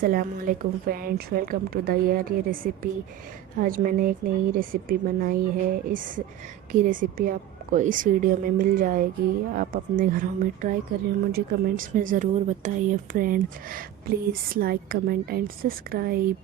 अस्सलामुअलैकुम friends, welcome to the ARA recipe. आज मैंने एक नई रेसिपी बनाई है। इसकी रेसिपी आपको इस वीडियो में मिल जाएगी। आप अपने घरों में ट्राई करें, मुझे कमेंट्स में ज़रूर बताइए friends. Please like, comment and subscribe.